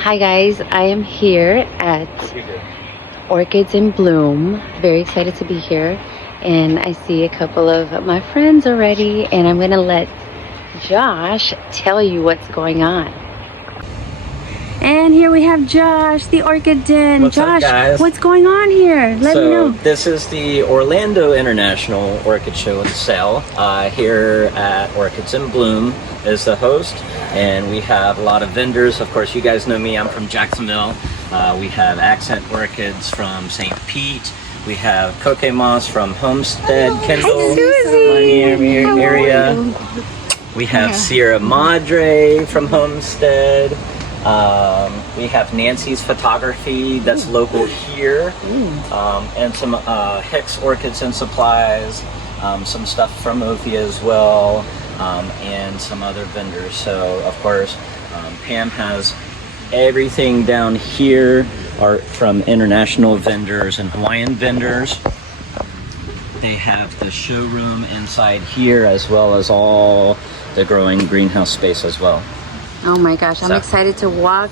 Hi guys, I am here at Orchids in Bloom. Very excited to be here, and I see a couple of my friends already, and I'm gonna let Josh tell you what's going on. And here we have Josh, the Orchid Den. What's Josh, up, guys? what's going on here? Let me know. This is the Orlando International Orchid Show and Sale. Here at Orchids in Bloom is the host, and we have a lot of vendors. Of course, you guys know me. I'm from Jacksonville. We have accent orchids from St. Pete. We have Kokedama from Homestead, Kendall, area. We have Sierra Madre from Homestead. We have Nancy's Photography, that's local here, and some Hicks Orchids and Supplies, some stuff from Ophia as well, and some other vendors. So of course, Pam has everything down here are from international vendors and Hawaiian vendors. They have the showroom inside here, as well as all the growing greenhouse space as well. Oh my gosh, I'm excited to walk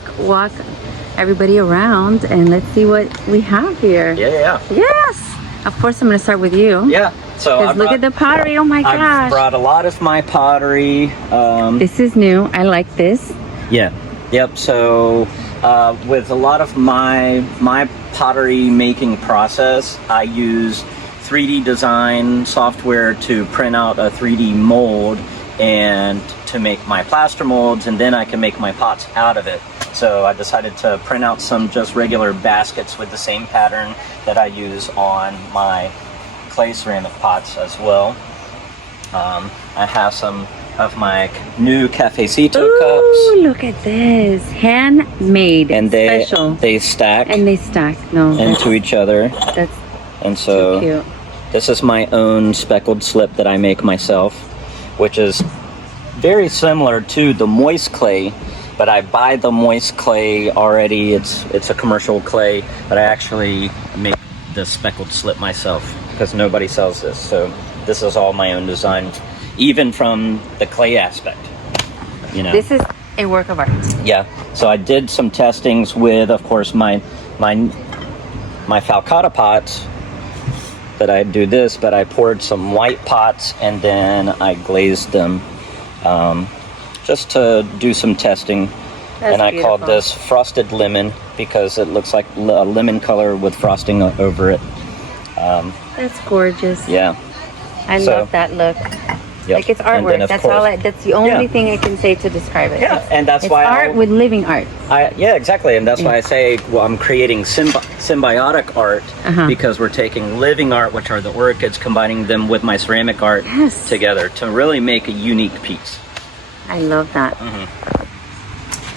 everybody around, and let's see what we have here. Yeah. Yes! Of course, I'm going to start with you. Yeah. So look at the pottery. Oh my gosh. I brought a lot of my pottery. This is new. I like this. Yeah. Yep. So with a lot of my pottery making process, I use 3D design software to print out a 3D mold and to make my plaster molds, and then I can make my pots out of it. So I decided to print out some just regular baskets with the same pattern that I use on my clay ceramic pots as well. I have some of my new cafecito cups. Look at this, handmade, and special. They stack and they stack into each other. That's and so cute. This is my own speckled slip that I make myself, which is very similar to the moist clay, but I buy the moist clay already. It's a commercial clay, but I actually make the speckled slip myself because nobody sells this. So this is all my own design, even from the clay aspect. You know, this is a work of art. Yeah. So I did some testings with, of course, my falcata pots. That I do this, but I poured some white pots and then I glazed them just to do some testing. That's I beautiful. called this frosted lemon because it looks like a lemon color with frosting over it. That's gorgeous. Yeah. I love that look. Yep. Like it's artwork. That's the only thing I can say to describe it. Yeah, and that's why art with living art. Yeah, exactly, and that's why I say, well, I'm creating symbiotic art because we're taking living art, which are the orchids, combining them with my ceramic art together to really make a unique piece. I love that.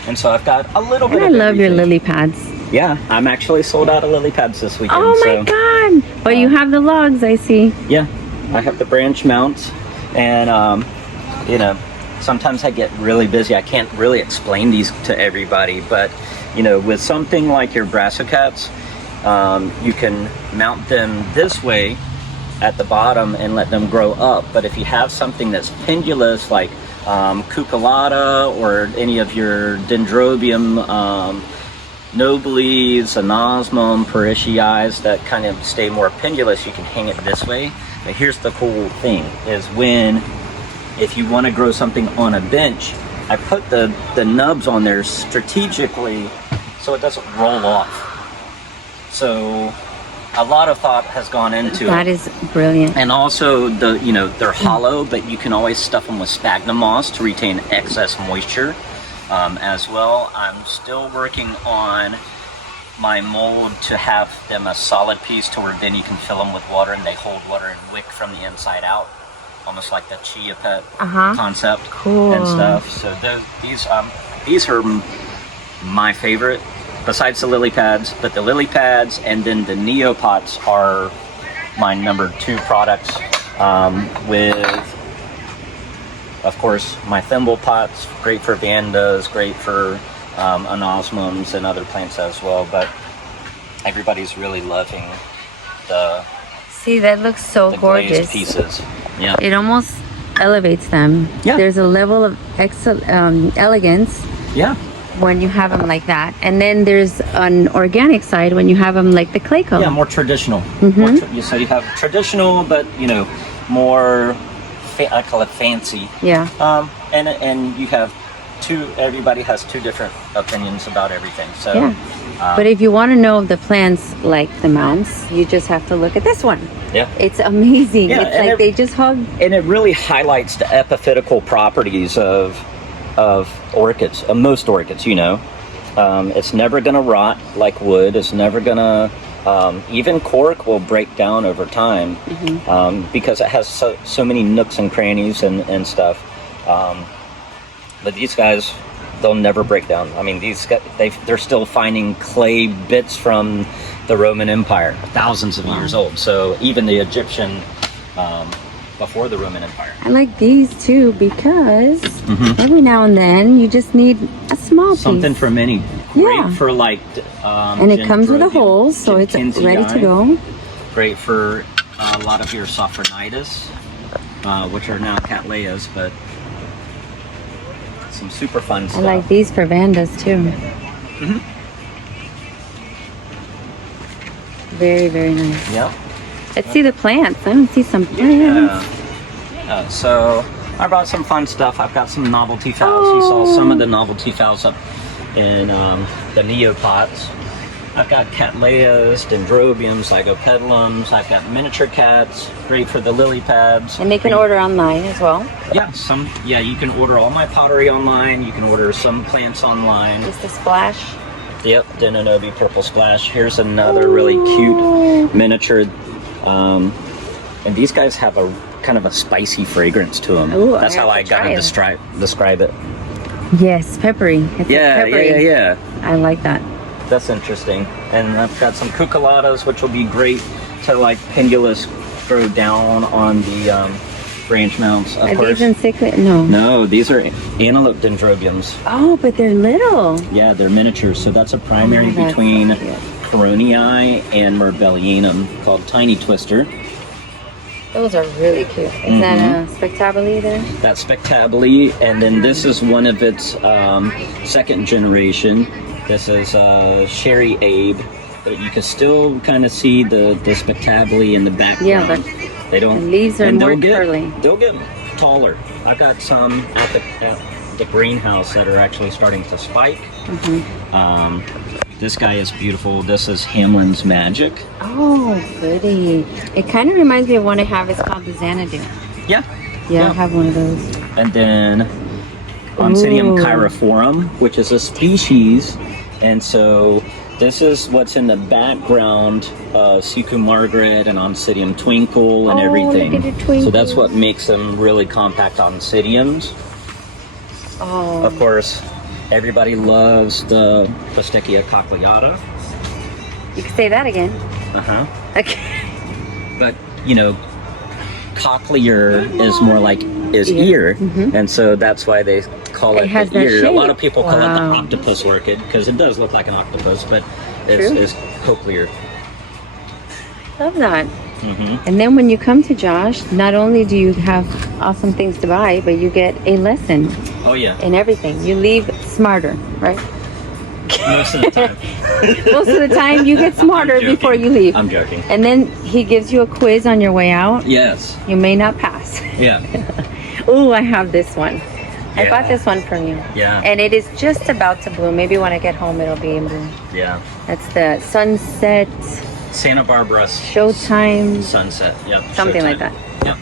And so I've got a little bit of I love your everything. lily pads. Yeah, I'm actually sold out of lily pads this weekend. Oh my god! But you have the logs, I see. Yeah, I have the branch mounts. And you know, sometimes I get really busy. I can't really explain these to everybody, but you know, with something like your brassicas, you can mount them this way at the bottom and let them grow up. But if you have something that's pendulous, like cucullata or any of your dendrobium nobiles, anosmum, parisiae that kind of stay more pendulous, you can hang it this way. But here's the cool thing, is if you want to grow something on a bench, I put the nubs on there strategically so it doesn't roll off. So a lot of thought has gone into it. That is brilliant. And also they're hollow, but you can always stuff them with sphagnum moss to retain excess moisture as well. I'm still working on my mold to have them a solid piece to where then you can fill them with water and they hold water and wick from the inside out, almost like the chia pet concept and stuff. So these are my favorite besides the lily pads, but the lily pads and then the neopots are my number 2 products, with of course my thimble pots, great for vandas, great for anosmums and other plants as well, but everybody's really loving the that looks so gorgeous. Pieces. Yeah. It almost elevates them. Yeah. There's a level of elegance. Yeah. when you have them like that, and then there's an organic side when you have them like the clay color. Yeah, more traditional. Mm-hmm. So you have traditional, but you know, more I call it fancy. Yeah. And you have everybody has two different opinions about everything. So Yeah. But if you want to know if the plants like the mounts, you just have to look at this one. Yeah. It's amazing. Yeah, it's like they just hug. And it really highlights the epiphytical properties of orchids, of most orchids, you know. It's never going to rot like wood. It's never going to, even cork will break down over time, because it has so many nooks and crannies and stuff. But these guys, they'll never break down. I mean, these guys, they're still finding clay bits from the Roman Empire, thousands of years old. So even the Egyptian, before the Roman Empire. I like these too because every now and then you just need a small Something piece. for many. Yeah. Great for like, and it comes with a hole, so it's ready to go. Great for a lot of your Sophronitis, which are now Cattleyas, but some super fun stuff. I like these for Vandas too. Very, very nice. Yeah. Let's see the plants. I want to see some plants. Yeah. So I brought some fun stuff. I've got some novelty phals. You saw some of the novelty phals up in the neopots. I've got Cattleyas, Dendrobiums, Lygopedilums. I've got miniature cats, great for the lily pads. And they can order online as well. Yeah, you can order all my pottery online. You can order some plants online. Just a splash. Yep, Denonobi Purple Splash. Here's another really cute miniature. And these guys have a kind of a spicy fragrance to them. Ooh, that's how I gotta describe it. Yes, peppery. It's peppery. Yeah. I like that. That's interesting. And I've got some cucullatas, which will be great to like pendulous grow down on the branch mounts. Are these in cichlid? No. No, these are antelope dendrobiums. Oh, but they're little. Yeah, they're miniatures. So that's a primary between Coronii and Merbellianum called Tiny Twister. Those are really cute. Is that a spectabile there? That's spectabile, and then this is one of its second generation. This is Sherry Abe, but you can still kind of see the spectabile in the background. Yeah, but they don't. The leaves are more curly. They'll get taller. I've got some at the greenhouse that are actually starting to spike. This guy is beautiful. This is Hamlin's Magic. Oh, pretty. It kind of reminds me of one I have. It's called the Xanadu. Yeah. Yeah, I have one of those. And then Oncidium cheirophorum, which is a species. And so this is what's in the background of Siku Margaret and Oncidium Twinkle and everything. Look at the twinkle. So that's what makes them really compact Oncidiums. Oh. Of course, everybody loves the Postechia cochleata. You can say that again. Okay. But, you know, cochlear is more like ear. And so that's why they call it the ear. A lot of people call it the octopus orchid because it does look like an octopus, but it's cochlear. Love that. And then when you come to Josh, not only do you have awesome things to buy, but you get a lesson. Oh yeah. In everything. You leave smarter, right? Most of the time. Most of the time you get smarter before you leave. I'm joking. And then he gives you a quiz on your way out. Yes. You may not pass. Yeah. Oh, I have this one. I bought this one from you. Yeah. And it is just about to bloom. Maybe when I get home it'll be in bloom. Yeah. That's the Sunset Santa Barbara Showtime Sunset. Yep. Something like that. Yep.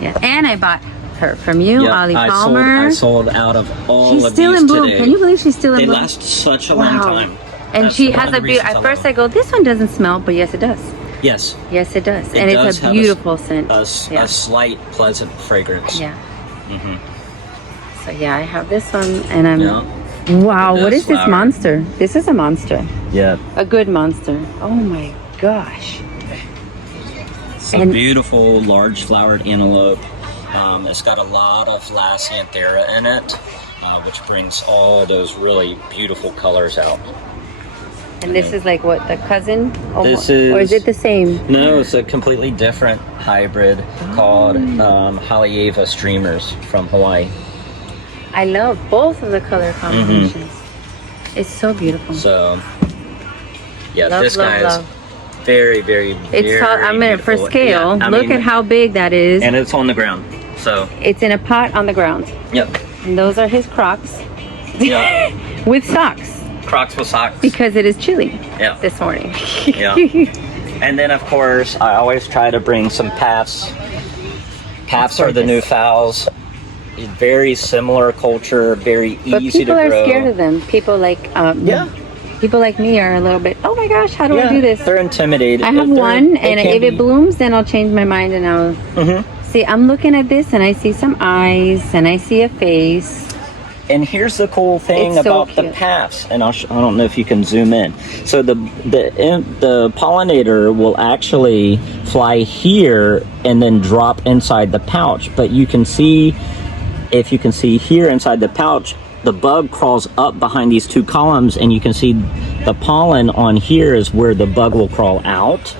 Yeah. And I bought her from you, Ollie Palmer. I sold out of all she's of still these in bloom. today. Can you believe she's still in bloom? They last such a long time. And That's she one has of the a beautiful. reasons At first I go, this one doesn't smell, but yes it does. Yes. Yes it does. And does it's a have beautiful scent. A slight pleasant fragrance. Yeah. So yeah, I have this one, and I'm. Wow, what is this monster? This is a monster. Yeah. A good monster. Oh my gosh. It's a beautiful, large flowered antelope. It's got a lot of Lasianthera in it, which brings all of those really beautiful colors out. And this is like what, the cousin? This is, or is it the same? No, it's a completely different hybrid called Haleiwa Streamers from Hawaii. I love both of the color combinations. It's so beautiful. So, yeah, Love, this love, guy love. is very, very, It's tall. I mean, for beautiful. scale, Yeah, I look mean, at how big that is. and it's on the ground. So, It's in a pot on the ground. yep. And those are his Crocs. Yeah. With socks. Crocs with socks. Because it is chilly Yeah. this morning. Yeah. And then, of course, I always try to bring some paths. Paths are the new phals. Very similar culture, very But easy to people grow. are scared of them. People like people like me are a little bit, oh my gosh, how do I do this? They're intimidated. I have one, and if it blooms, then I'll change my mind and I'll see. I'm looking at this, and I see some eyes, and I see a face. And here's the cool thing It's so about the cute. paths, and I don't know if you can zoom in. So the pollinator will actually fly here and then drop inside the pouch. But you can see, if you can see here inside the pouch, the bug crawls up behind these two columns, and you can see the pollen on here is where the bug will crawl out,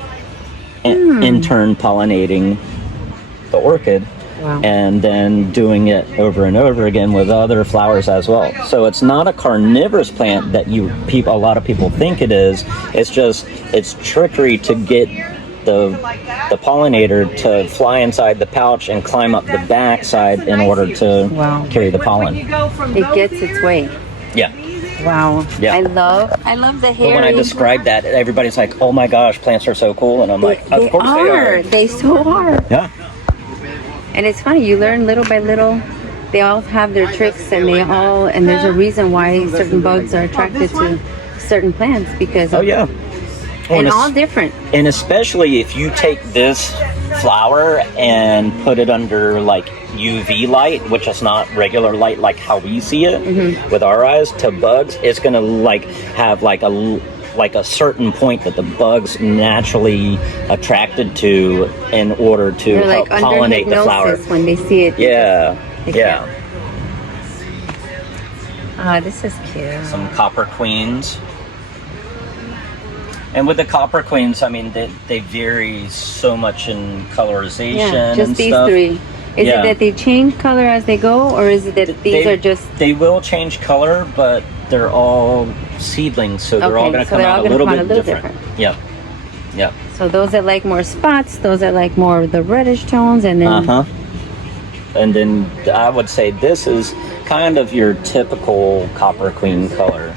and in turn pollinating the orchid. Wow. And then doing it over and over again with other flowers as well. So it's not a carnivorous plant that a lot of people think it is. It's just, it's trickery to get the pollinator to fly inside the pouch and climb up the back side in order to carry the pollen. It gets its way. Yeah. Wow. Yeah. I love the hair. But when I describe that, everybody's like, "Oh my gosh, plants are so cool," and I'm like, "Of course they are." They so are. Yeah. And it's funny, you learn little by little. They all have their tricks, and there's a reason why certain bugs are attracted to certain plants because and all different. And especially if you take this flower and put it under like UV light, which is not regular light like how we see it with our eyes, to bugs, it's gonna like have like a certain point that the bug's naturally attracted to in order to They're help like pollinate the flower. When they see it. Yeah. This is cute. Some copper queens. And with the copper queens, I mean, they vary so much in colorization. Yeah, just and these stuff. three. Is it that they change color as they go, or is it that these are just... They will change color, but they're all seedlings, so they're all going to come out a little bit different. Yeah. Yeah. So those that like more spots, those that like more of the reddish tones, and then... And then I would say this is kind of your typical copper queen color.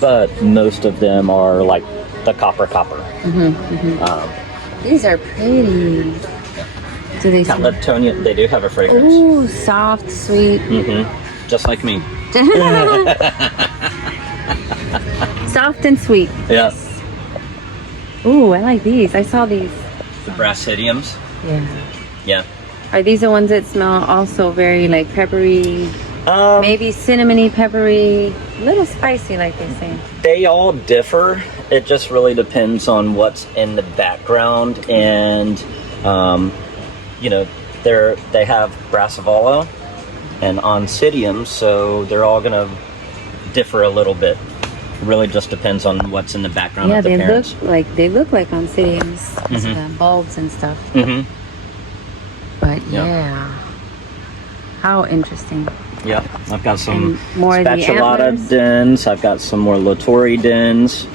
But most of them are like the copper. These are pretty. Do they smell? Liptonia, they do have a fragrance. Ooh, soft, sweet. Just like me. Soft and sweet. Yeah. Ooh, I like these. I saw these. The brassidiums. Yeah. Yeah. Are these the ones that smell also very like peppery? Maybe cinnamony, peppery, a little spicy, like they say. They all differ. It just really depends on what's in the background, and they have brassavola and oncidium, so they're all gonna differ a little bit. It really just depends on what's in the background of the parents. They look like oncidiums, the bulbs and stuff. But how interesting. Yeah, I've got some more spatulata dens. I've got some more Latori dens.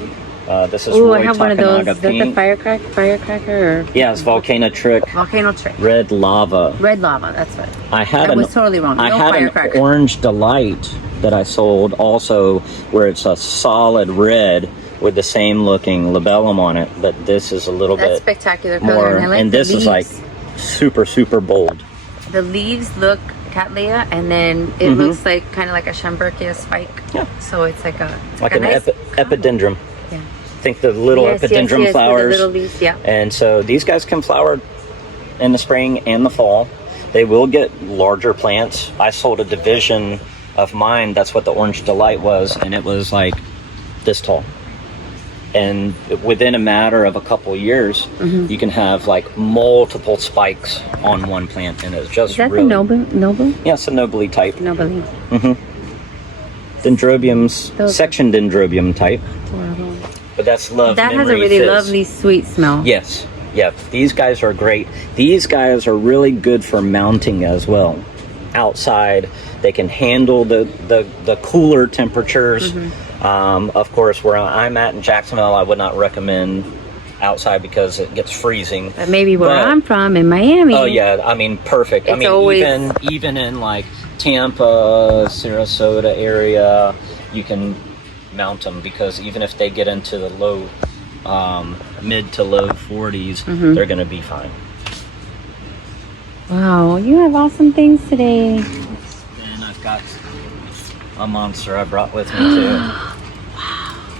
This is Ooh, Roy I have one of those. Is that the pink. firecracker? Or? Yeah, it's volcano trick. Volcano trick. Red lava. Red lava, that's right. I was totally wrong. I No had firecracker. an orange delight that I sold also, where it's a solid red with the same looking labellum on it, but this is a little That's bit spectacular color, more, and I like and the this is like leaves. super bold. The leaves look Cattleya, and then it looks like kind of like a Schomburgkia spike. Yeah. So it's like a An nice epidendrum. Yeah. Think the little epidendrum with flowers. the little leaves, yeah. And so these guys can flower in the spring and the fall. They will get larger plants. I sold a division of mine. That's what the Orange Delight was, and it was like this tall. And within a matter of a couple of years, you can have like multiple spikes on one plant, and it's just Is that really the noble? Yeah, it's a nobly type. Nobly. Dendrobiums, Those section dendrobium type. Adorable. But that's love. That has a memory, really fizz. lovely sweet smell. Yes. Yeah. These guys are great. These guys are really good for mounting as well. outside. They can handle the cooler temperatures. Of course, where I'm at in Jacksonville, I would not recommend outside because it gets freezing. But maybe where I'm from in Miami. Oh yeah, I mean perfect. It's I mean always... even in like Tampa, Sarasota area, you can mount them because even if they get into the low, mid to low 40s, they're gonna be fine. Wow, you have awesome things today. And I've got a monster I brought with me too.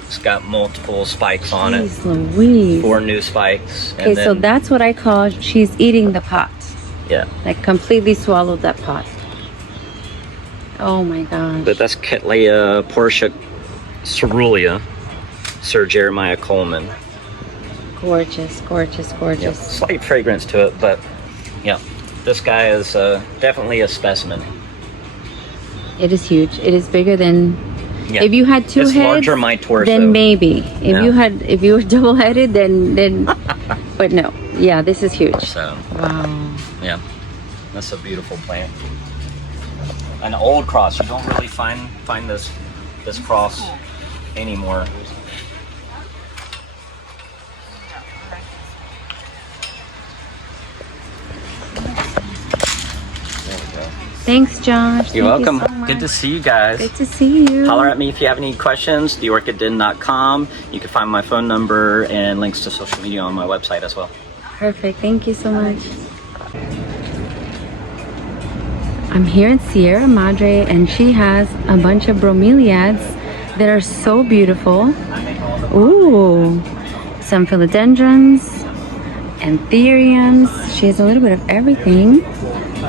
It's got multiple spikes on it. Jeez Louise. 4 new spikes. Okay, so that's what I call she's eating the pot. Yeah. Like completely swallowed that pot. Oh my gosh. But that's Cattleya Portia Cerulean, Sir Jeremiah Coleman. Gorgeous, gorgeous, gorgeous. Yep. Slight fragrance to it, but yeah, this guy is definitely a specimen. It is huge. It is bigger than... Yeah. If you had 2 it's heads, larger than my torso. then maybe. If you were double-headed, then but no. Yeah, this is huge. So, wow. Yeah, that's a beautiful plant. An old cross. You don't really find this cross anymore. Thanks, Josh. You're Thank welcome. You so much. Good to see you guys. Good to see you. Holler at me if you have any questions. TheOrchidDen.com. You can find my phone number and links to social media on my website as well. Perfect. Thank you so much. I'm here in Sierra Madre, and she has a bunch of bromeliads that are so beautiful. Ooh, some philodendrons, anthuriums. She has a little bit of everything.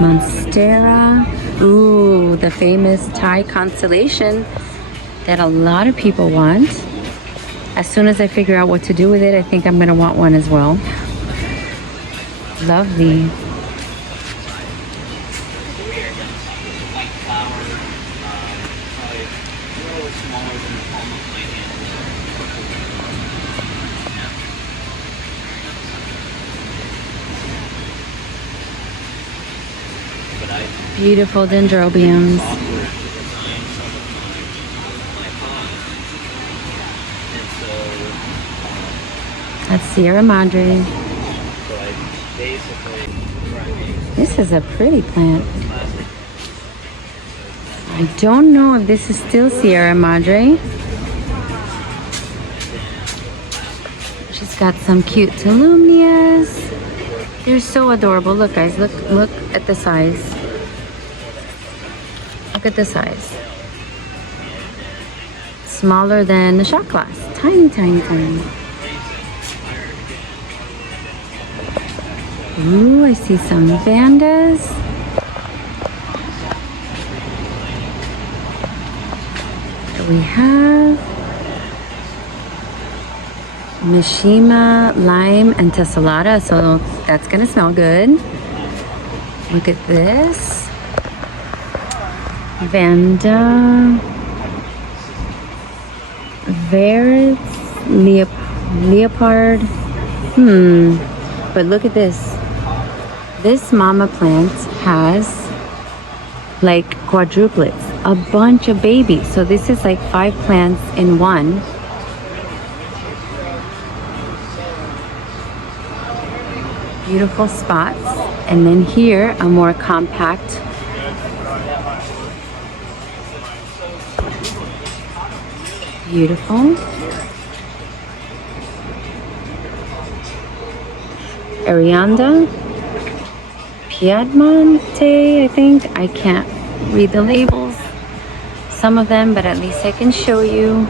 Monstera. Ooh, the famous Thai constellation that a lot of people want. As soon as I figure out what to do with it, I think I'm gonna want one as well. Lovely. Beautiful dendrobiums. That's Sierra Madre. This is a pretty plant. I don't know if this is still Sierra Madre. She's got some cute Tolumnias. They're so adorable. Look guys, look at the size. Look at the size. Smaller than the shot glass. Tiny, tiny, tiny. Ooh, I see some Vandas. We have Mishima, lime, and tessellata. So that's gonna smell good. Look at this. Vanda, Veritz, Leopard. But look at this. This mama plant has like quadruplets, a bunch of babies. So this is like 5 plants in one. Beautiful spots. And then here, a more compact beautiful. Arianda, Piedmonte, I think. I can't read the labels, some of them, but at least I can show you.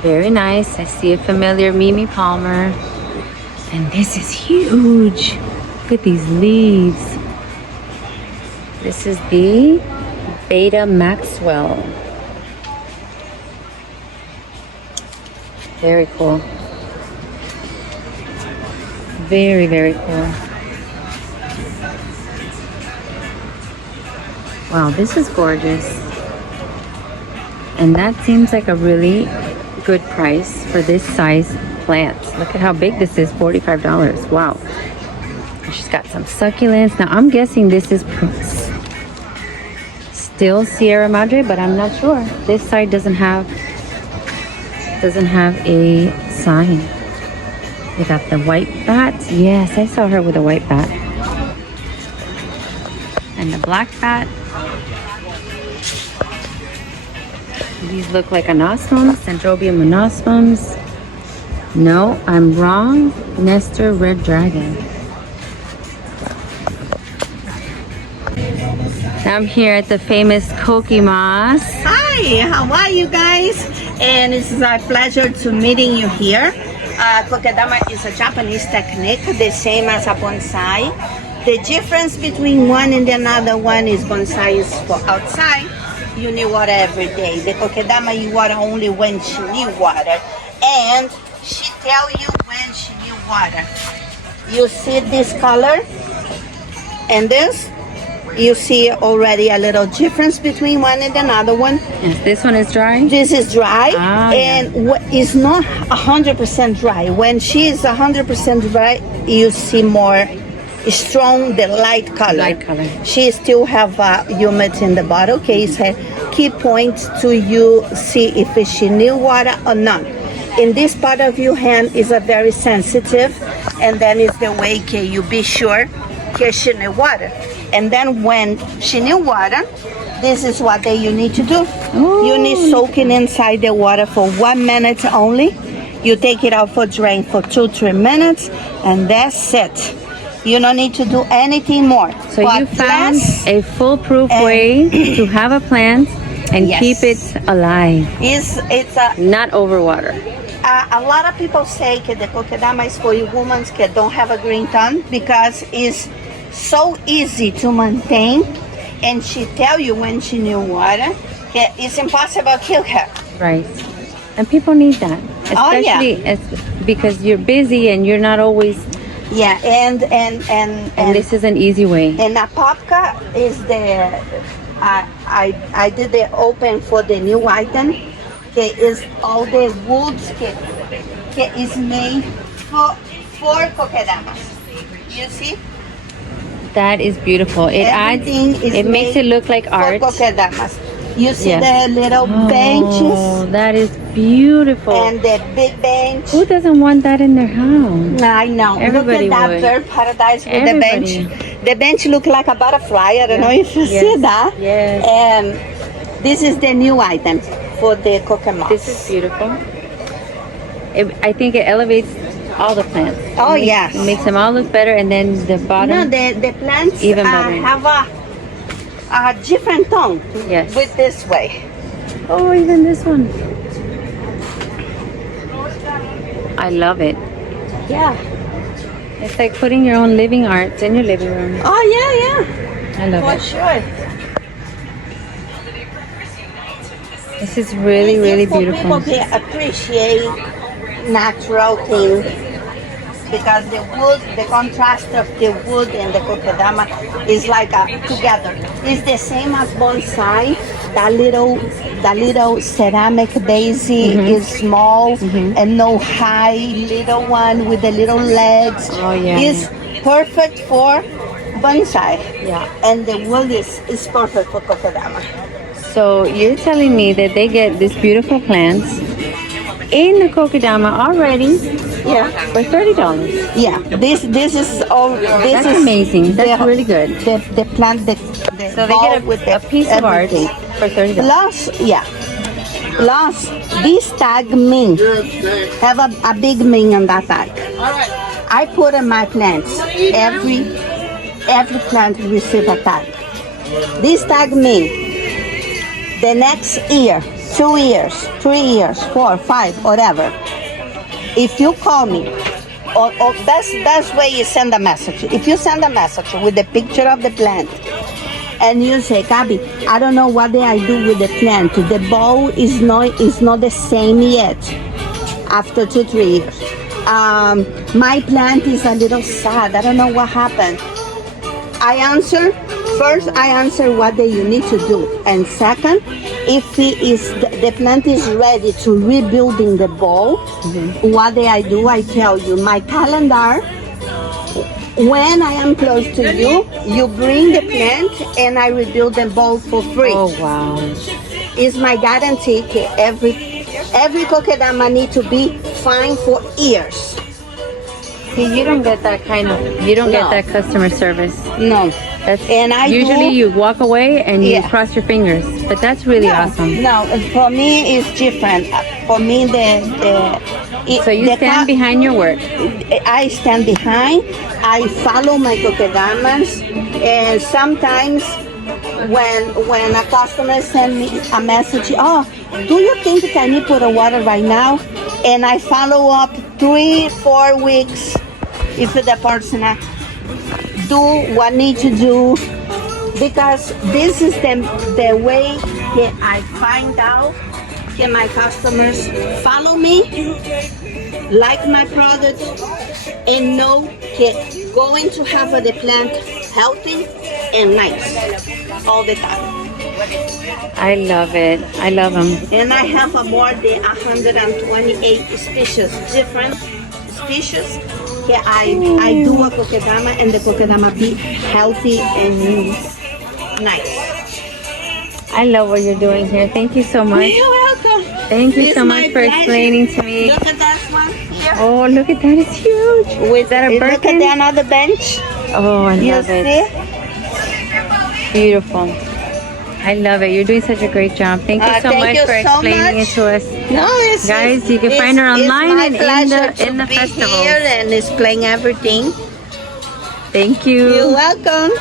Very nice. I see a familiar Mimi Palmer. And this is huge. Look at these leaves. This is the Beta Maxwell. Very cool. Very, very cool. Wow, this is gorgeous. And that seems like a really good price for this size plant. Look at how big this is, $45. Wow. She's got some succulents. Now I'm guessing this is still Sierra Madre, but I'm not sure. This side doesn't have a sign. We got the white bat. Yes, I saw her with a white bat. And the black bat. These look like anosmums, Centrobium anosmums. No, I'm wrong. Nestor red dragon. I'm here at the famous Kokedama. Hi, how are you guys? And it's a pleasure to meeting you here. Kokedama is a Japanese technique, the same as a bonsai. The difference between one and another one is bonsai is for outside. You need water every day. The Kokedama you water only when she need water. And she tell you when she need water. You see this color and this? You see already a little difference between one and another one. Yes, this one is dry? This is dry, and it's not 100% dry. When she is 100% dry, you see more strong, the light color. Light color. She still have humidity in the bottle. Okay, so key point to you see if she need water or not. In this part of your hand is a very sensitive, and then is the way you be sure she need water. And then when she need water, this is what you need to do. Ooh. You need soaking inside the water for 1 minute only. You take it out for drain for 2-3 minutes, and that's it. You don't need to do anything more. So you found a foolproof way to have a plant and Yes. keep it alive. It's Not overwater. a lot of people say that the Kokedama is for women that don't have a green thumb because it's so easy to maintain, and she tell you when she need water. It's impossible to kill her. Right. And people need that. Especially because you're busy and you're not always, Yeah, and this is an easy way. and Apopka is the I did the open for the new item. Okay, is all the woods is made for Kokedamas. You see? That is beautiful. It adds, it makes it look like art. Kokedamas. You see Yes. the little Oh, benches that is beautiful. and the big bench. Who doesn't want that in their house? I know. Everybody Look at that would. bird paradise with Everybody. the bench. The bench look like a butterfly. I don't know if you Yes. see that. Yes. This is the new item for the Kokedama. This is beautiful. I think it elevates all the plants. Oh, It makes them all look better, and then the bottom. No, the plants Even better. have a different tone. Yes. With this way. Oh, even this one. I love it. Yeah. It's like putting your own living art in your living room. Oh yeah. I love For it. sure. This is really, really For beautiful. people to appreciate natural things, because the wood, the contrast of the wood and the Kokedama is like together. It's the same as bonsai. That little ceramic base is small and no high little one with the little legs. Oh, yeah. Is perfect for bonsai. Yeah. And the wood is perfect for Kokedama. So you're telling me that they get these beautiful plants in the Kokedama already Yeah. for $30. Yeah, this is all. This That's is amazing. That's really good. The plant, the So they ball get with a piece of art everything. for $30. Plus, this tag mean have a big mean on that tag. I put in my plants. Every plant receive a tag. This tag mean the next year, 2 years, 3 years, 4, 5, whatever. If you call me, or best way you send a message. If you send a message with the picture of the plant, and you say, Gabi, I don't know what I do with the plant. The ball is not the same yet. After 2-3 years, my plant is a little sad. I don't know what happened. I answer what you need to do, and second, if the plant is ready to rebuilding the ball, what I do, I tell you my calendar When I am close to you, you bring the plant and I rebuild them both for free. Oh, wow. It's my guarantee. Every Kokedama need to be fine for years. See, you don't get that kind of, you don't get No. that customer service. No. That's And I usually do- you walk away and you Yeah. cross your fingers. But that's really awesome. No, for me it's different. For me, So you stand behind your work. I stand behind. I follow my Kokedamas, and sometimes when a customer send me a message, oh, do you think that I need to put a water right now? And I follow up 3-4 weeks if the person do what need to do, because this is the way that I find out that my customers follow me, like my product, and know that going to have the plant healthy and nice all the time. I love it. I love them. And I have a more than 128 species, different species. Yeah, I do a Kokedama, and the Kokedama be healthy and nice. I love what you're doing here. Thank you so much. You're welcome. Thank you It's so my much for pleasure. explaining to me. Look at that one here. Oh, look at that. It's huge. With Is that a look at Birkin? that another bench. Oh, I You love it. see? Beautiful. I love it. You're doing such a great job. Thank you so Thank much you for so explaining much. it to us. No, it's Guys, you can find her it's online my and pleasure in the to be festivals. here and explain everything. Thank you. You're welcome.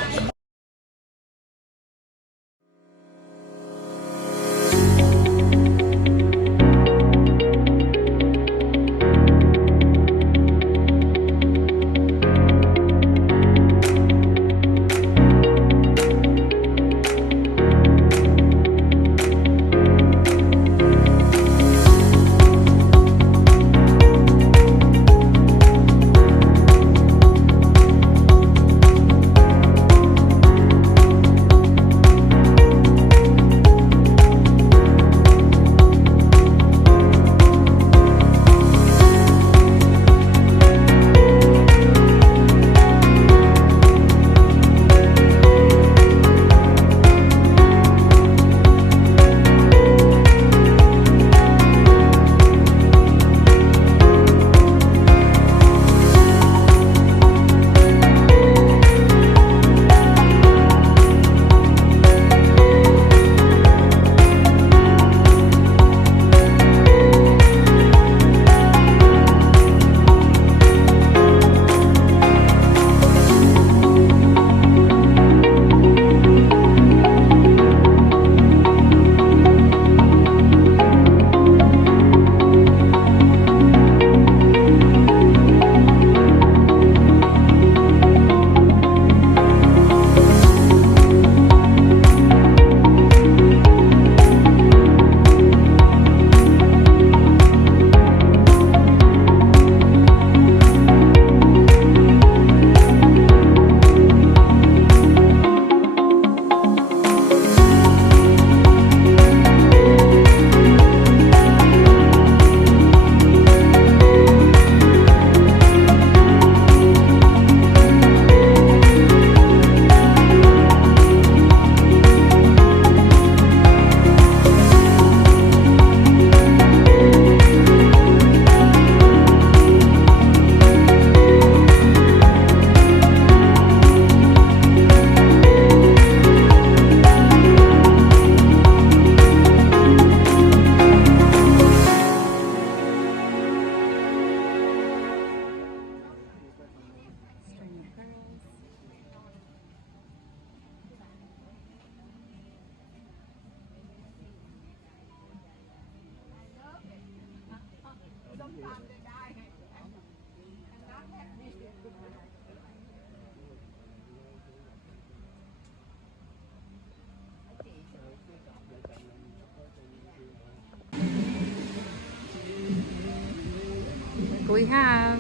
We have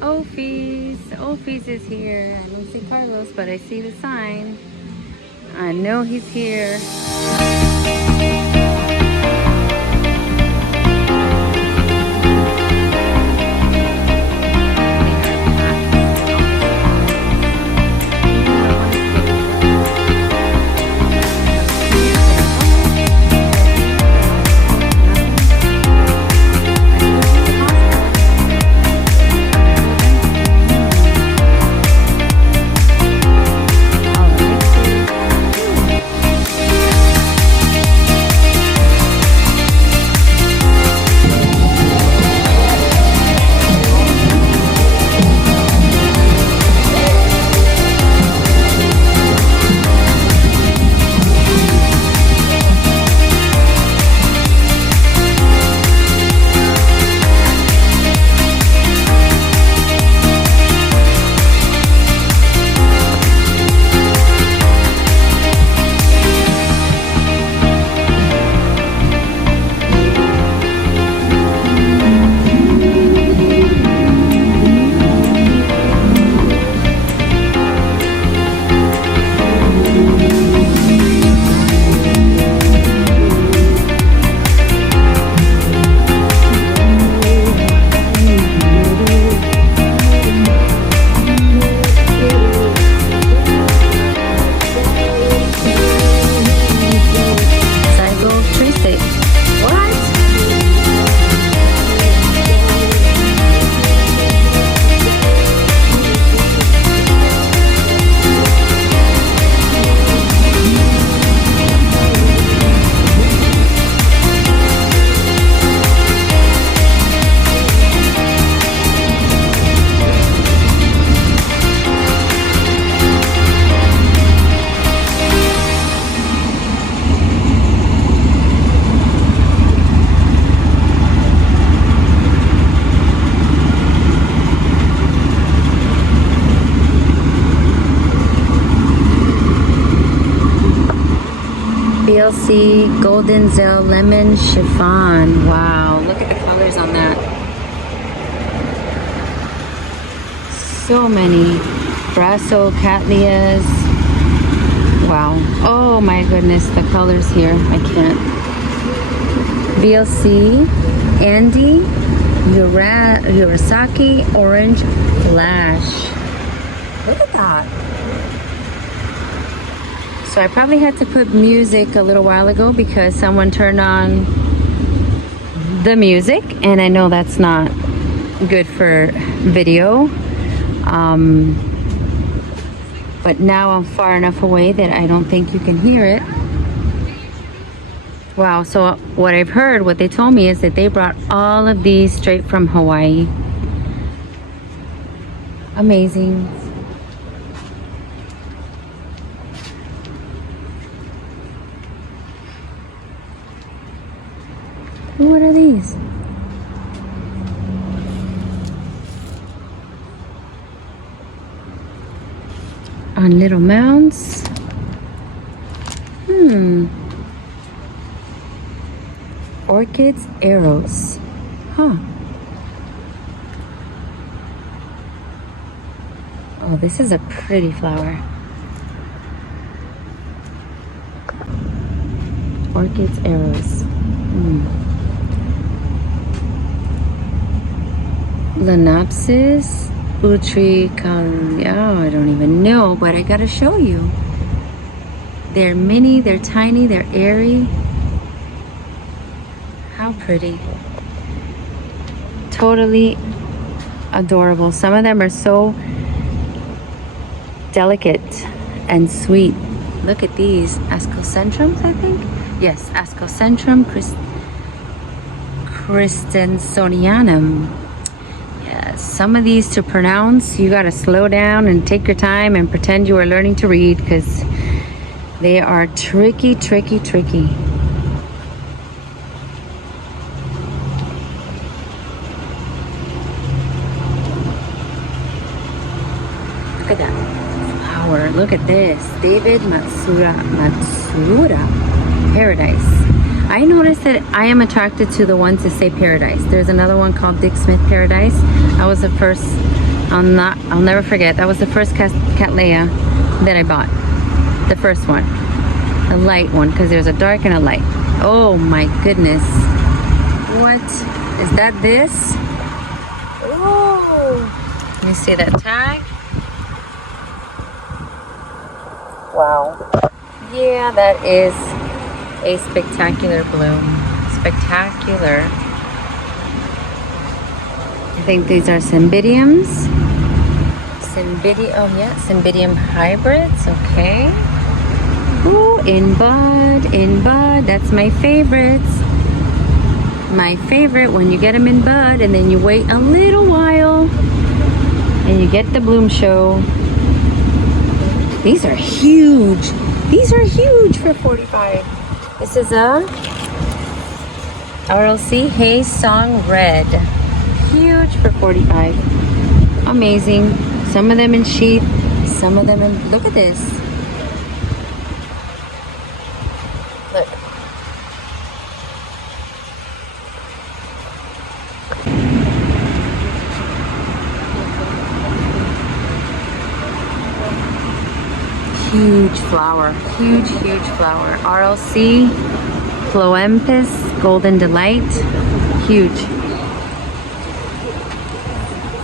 Ophies. Ophies is here. I don't see Carlos, but I see the sign. I know he's here. sweet golden zel lemon chiffon. Wow, look at the colors on that. So many. Brasso cattleyas. Wow. Oh my goodness, the colors here. I can't. VLC, Andy, Urasaki, Orange Flash. Look at that. So I probably had to put music a little while ago because someone turned on the music, and I know that's not good for video. But now I'm far enough away that I don't think you can hear it. Wow, so what I've heard, what they told me is that they brought all of these straight from Hawaii. Amazing. What are these? On little mounds. Orchids, arrows. Huh. Oh, this is a pretty flower. Orchids, arrows. Lenopsis, utricaria. I don't even know, but I gotta show you. They're mini, they're tiny, they're airy. How pretty. Totally adorable. Some of them are so delicate and sweet. Look at these. Ascocentrums, I think? Yes, Ascocentrum Christensonianum. Yes, some of these to pronounce, you gotta slow down and take your time and pretend you are learning to read because they are tricky, tricky, tricky. Look at that flower. Look at this. David Matsuura Paradise. I noticed that I am attracted to the ones that say Paradise. There's another one called Dick Smith Paradise. That was the first, I'll never forget. That was the first Cattleya that I bought. The first one. The light one, because there's a dark and a light. Oh my goodness. What? Is that this? Oh. Let me see that tag. Wow. Yeah, that is a spectacular bloom. Spectacular. I think these are Cymbidiums. Oh yeah, Cymbidium hybrids. Okay. Ooh, in bud, in bud. That's my favorites. My favorite when you get them in bud and then you wait a little while and you get the bloom show. These are huge. These are huge for 45. This is a RLC Hay Song Red. Huge for 45. Amazing. Some of them in sheath, some of them in, look at this. Look. Huge flower, huge, huge flower. RLC, Cloempis, Golden Delight, huge.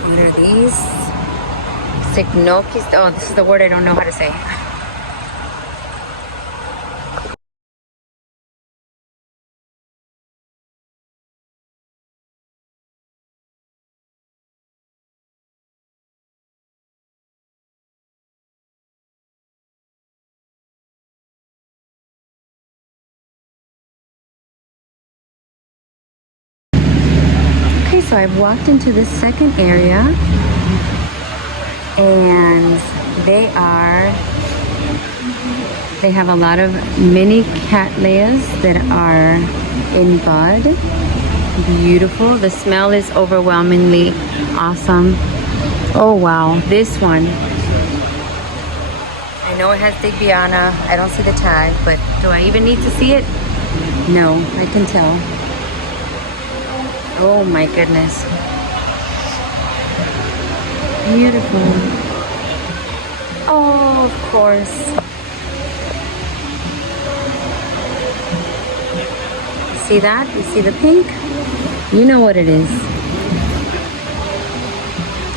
What are these? Signokis, oh, this is the word I don't know how to say. Okay, so I've walked into this second area and they have a lot of mini cattleyas that are in bud. Beautiful. The smell is overwhelmingly awesome. Oh wow, this one. I know it has Digbiana. I don't see the tag, but do I even need to see it? No, I can tell. Oh my goodness. Beautiful. Oh, of course. See that? You see the pink? You know what it is.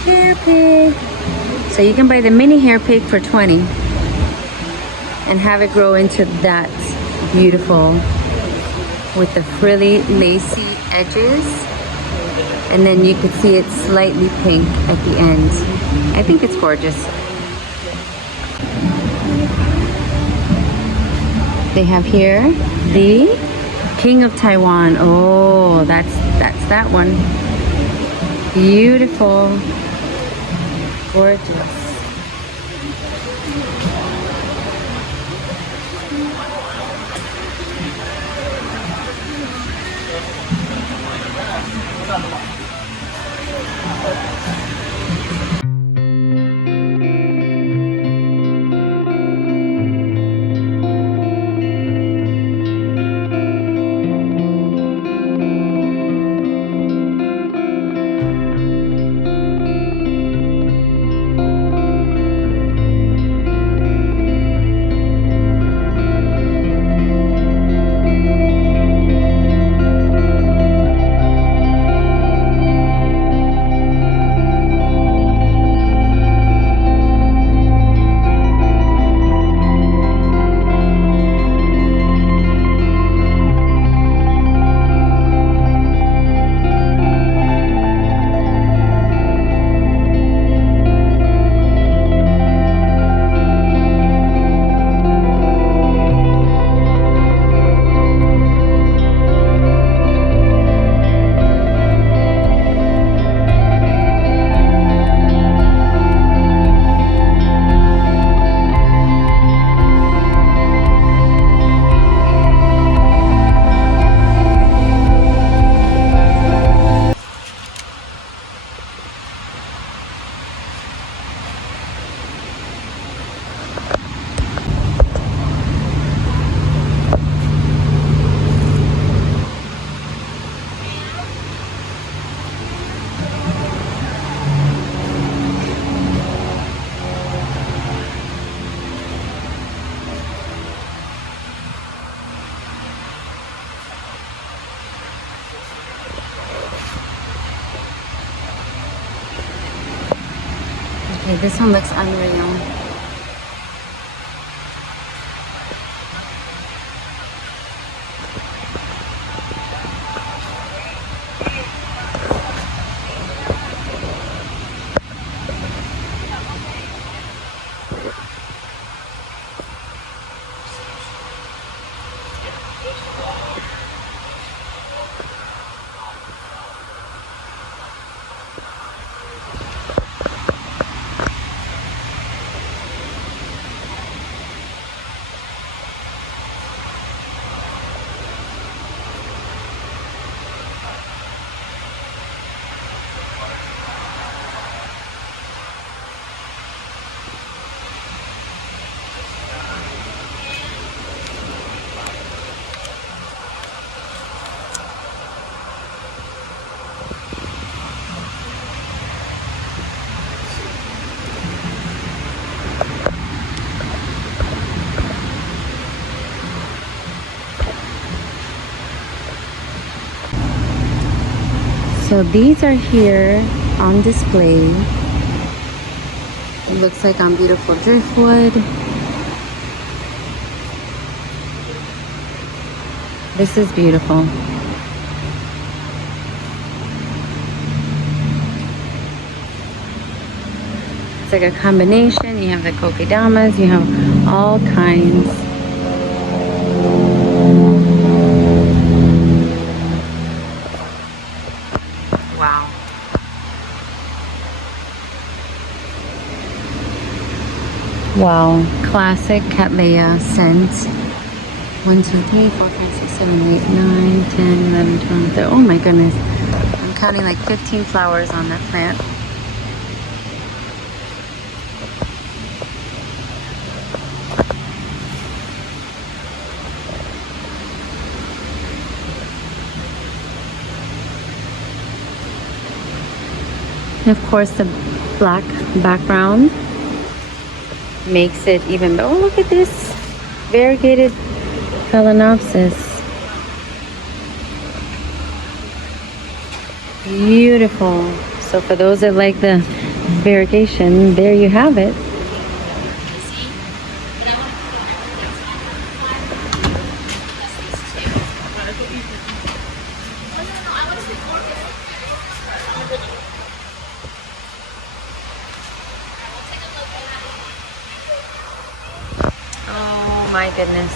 Hair pig. So you can buy the mini hair pig for 20 and have it grow into that beautiful with the frilly, lacy edges. And then you could see it slightly pink at the end. I think it's gorgeous. They have here the King of Taiwan. Oh, that's that one. Beautiful. Gorgeous. Okay, this one looks unreal. So these are here on display. It looks like on beautiful driftwood. This is beautiful. It's like a combination. You have the Kokedamas, you have all kinds. Wow. Wow. Classic Cattleya scent. 1, 2, 3, 4, 5, 6, 7, 8, 9, 10, 11, 12, 13. Oh my goodness. I'm counting like 15 flowers on that plant. And of course the black background makes it even better. Oh, look at this variegated Phalaenopsis. Beautiful. So for those that like the variegation, there you have it. Oh my goodness.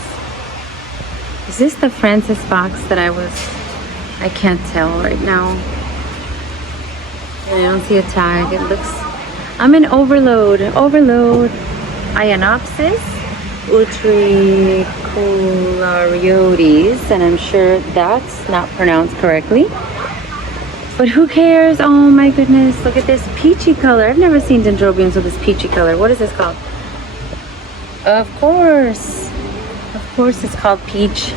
Is this the Francis box that I can't tell right now. I don't see a tag. It looks, I'm in overload. Overload. Ionopsis, Utriculariotes, and I'm sure that's not pronounced correctly. But who cares? Oh my goodness. Look at this peachy color. I've never seen dendrobiums with this peachy color. What is this called? Of course. Of course it's called peach.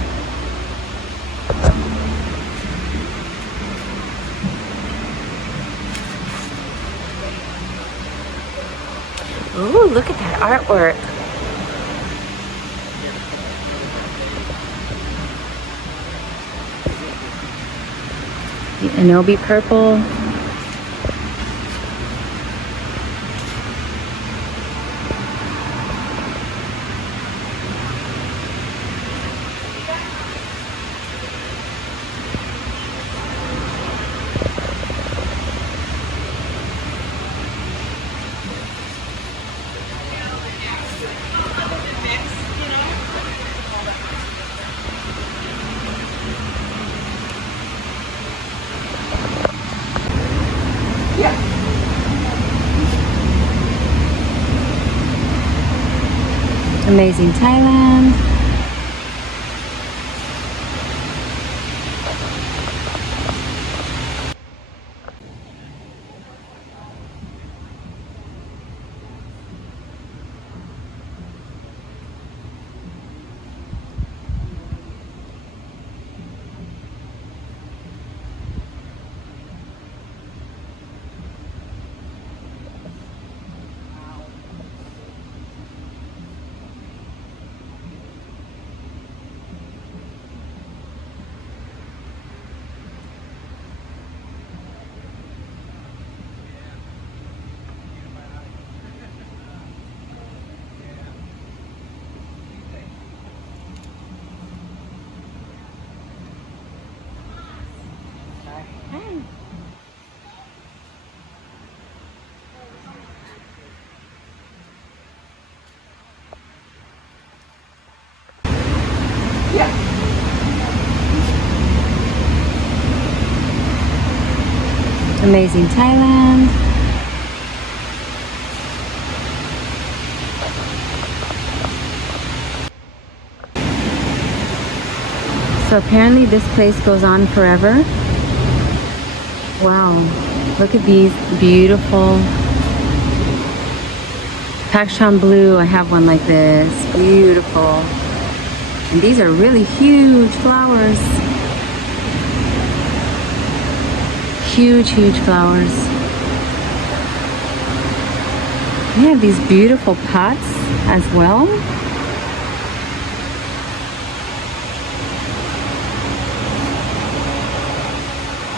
Ooh, look at that artwork. The Anobi purple. Amazing Thailand. Amazing Thailand. So apparently this place goes on forever. Wow, look at these beautiful Pakistan blue. I have one like this, beautiful. And these are really huge flowers. Huge, huge flowers. We have these beautiful pots as well.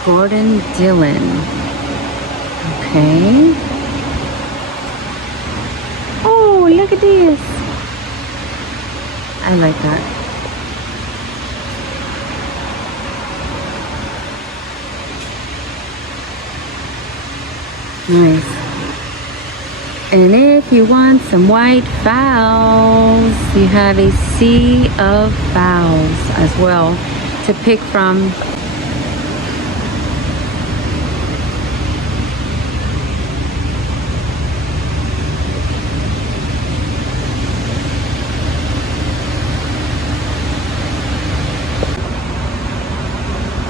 Gordon Dillon. Okay. Oh, look at this. I like that. Nice. And if you want some white phals, you have a sea of phals as well to pick from.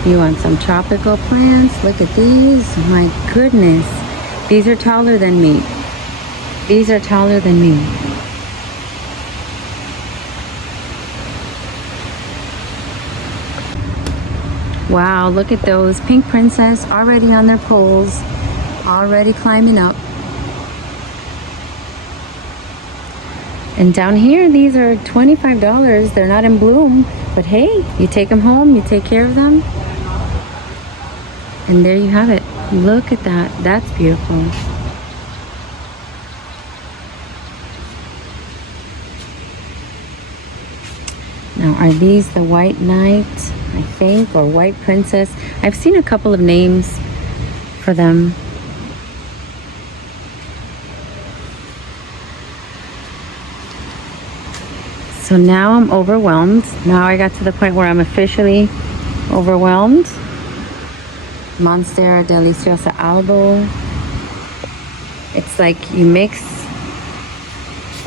You want some tropical plants? Look at these. My goodness. These are taller than me. These are taller than me. Wow, look at those. Pink Princess already on their poles. already climbing up. And down here, these are $25. They're not in bloom, but hey, you take them home, you take care of them. And there you have it. Look at that. That's beautiful. Now, are these the White Knight, I think, or White Princess? I've seen a couple of names for them. So now I'm overwhelmed. Now I got to the point where I'm officially overwhelmed. Monstera Deliciosa Albo. It's like you mix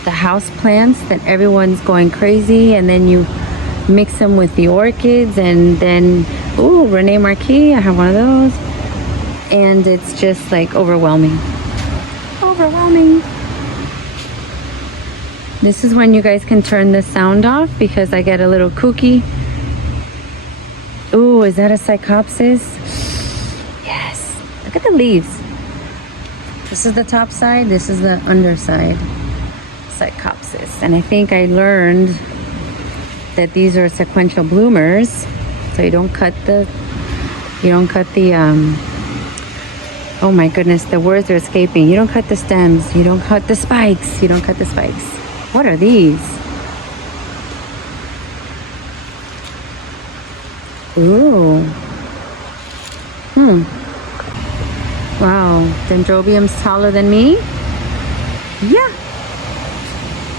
the house plants that everyone's going crazy, and then you mix them with the orchids, and then, ooh, Rene Marquis, I have one of those. And it's just like overwhelming. Overwhelming. This is when you guys can turn the sound off because I get a little kooky. Ooh, is that a Psychopsis? Yes. Look at the leaves. This is the top side, this is the underside. Psychopsis. And I think I learned that these are sequential bloomers. So you don't cut the, oh my goodness, the words are escaping. You don't cut the stems, you don't cut the spikes, you don't cut the spikes. What are these? Ooh. Wow, Dendrobium's taller than me? Yeah.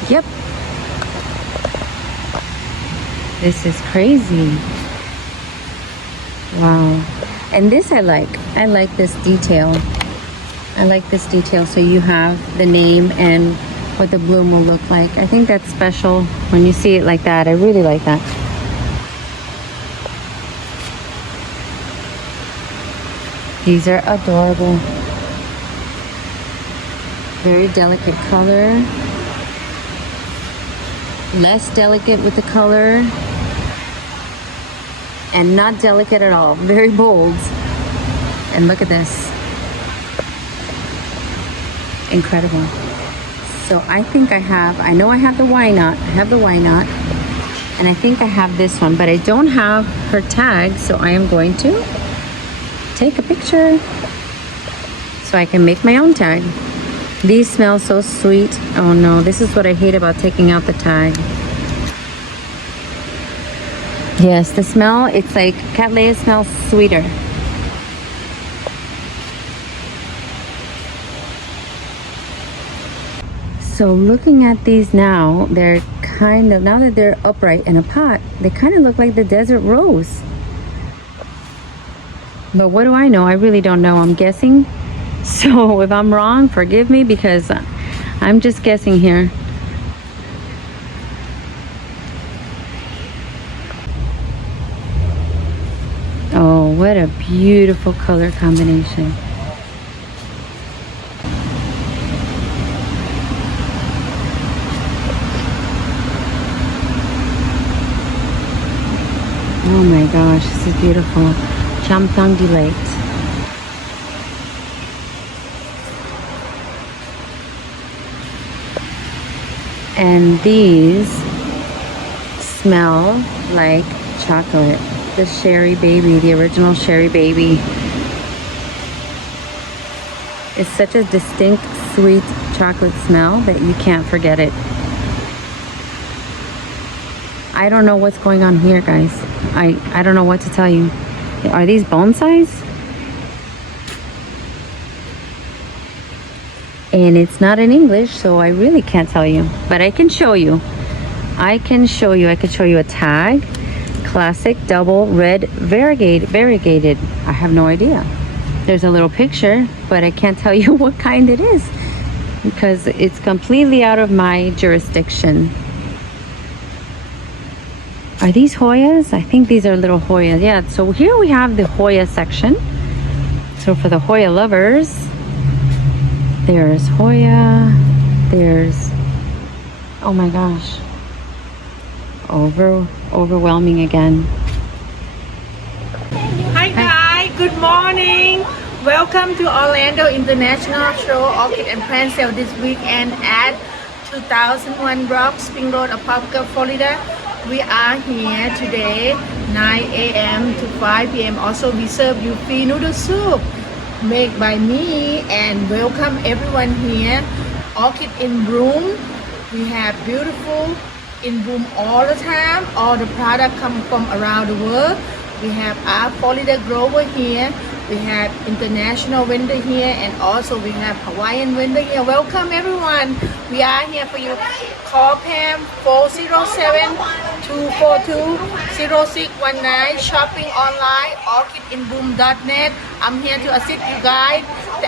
Yep. This is crazy. Wow. And this I like. I like this detail. I like this detail, so you have the name and what the bloom will look like. I think that's special when you see it like that. I really like that. These are adorable. Very delicate color. Less delicate with the color. And not delicate at all. Very bold. And look at this. Incredible. So I think I know I have the Why Not. I have the Why Not. And I think I have this one, but I don't have her tag, so I am going to take a picture so I can make my own tag. These smell so sweet. Oh no, this is what I hate about taking out the tag. Yes, the smell, it's like Cattleya smells sweeter. So looking at these now, they're kind of, now that they're upright in a pot, they kind of look like the desert rose. But what do I know? I really don't know. I'm guessing. So if I'm wrong, forgive me, because I'm just guessing here. Oh, what a beautiful color combination. Oh my gosh, this is beautiful. Champang Delight. And these smell like chocolate. The Sherry Baby, the original Sherry Baby. It's such a distinct, sweet chocolate smell that you can't forget it. I don't know what's going on here, guys. I don't know what to tell you. Are these bonsais? And it's not in English, so I really can't tell you. But I can show you. I could show you a tag. Classic double red variegated. I have no idea. There's a little picture, but I can't tell you what kind it is because it's completely out of my jurisdiction. Are these Hoyas? I think these are little Hoyas. Yeah, so here we have the Hoya section. So for the Hoya lovers, there's Hoya, there's, oh my gosh, overwhelming again. Hi guys, good morning. Welcome to Orlando International Show Orchid and Plant Sale this weekend at 2001 Rock Spring Road, Apopka, Florida. We are here today 9 a.m. to 5 p.m. Also, we serve you free noodle soup made by me, and welcome everyone here. Orchid in bloom. We have beautiful in bloom all the time. All the product come from around the world. We have our Florida grower here. We have international vendor here, and also we have Hawaiian vendor here. Welcome everyone. We are here for you. Call Pam 407-242-0619. Shopping online, orchidinbloom.net. I'm here to assist you guys.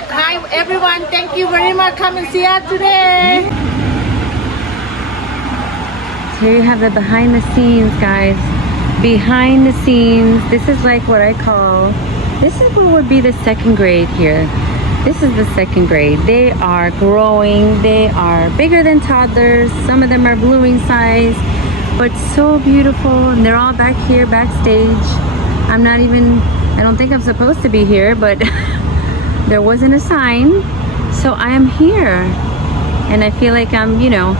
Hi everyone. Thank you very much. Come and see us today. So here you have the behind the scenes, guys. Behind the scenes. This is like what I call, this is what would be the second grade here. This is the second grade. They are growing. They are bigger than toddlers. Some of them are blooming size, but so beautiful. And they're all back here backstage. I don't think I'm supposed to be here, but there wasn't a sign. So I am here. And I feel like I'm, you know,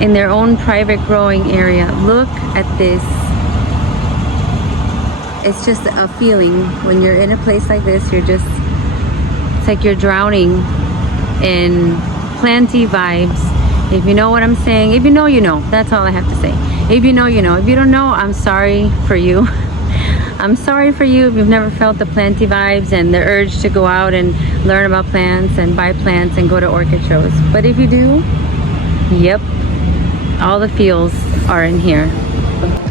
in their own private growing area. Look at this. It's just a feeling when you're in a place like this. It's like you're drowning in planty vibes. If you know what I'm saying, if you know, you know. That's all I have to say. If you know, you know. If you don't know, I'm sorry for you. I'm sorry for you if you've never felt the planty vibes and the urge to go out and learn about plants and buy plants and go to orchid shows. But if you do, yep, all the feels are in here.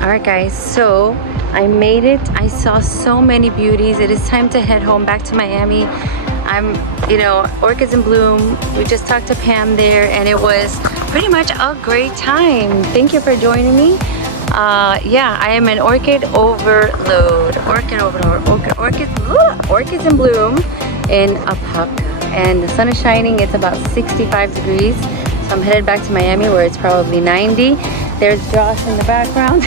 All right, guys, so I made it. I saw so many beauties. It is time to head home back to Miami. Orchids in bloom. We just talked to Pam there, and it was pretty much a great time. Thank you for joining me. Yeah, I am an orchid overload. Orchids in bloom in Apopka. And the sun is shining. It's about 65 degrees. So I'm headed back to Miami where it's probably 90. There's Josh in the background.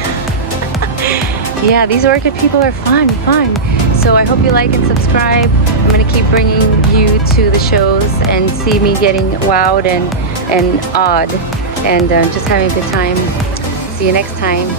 Yeah, these orchid people are fun. So I hope you like and subscribe. I'm gonna keep bringing you to the shows and see me getting wowed and awed and just having a good time. See you next time.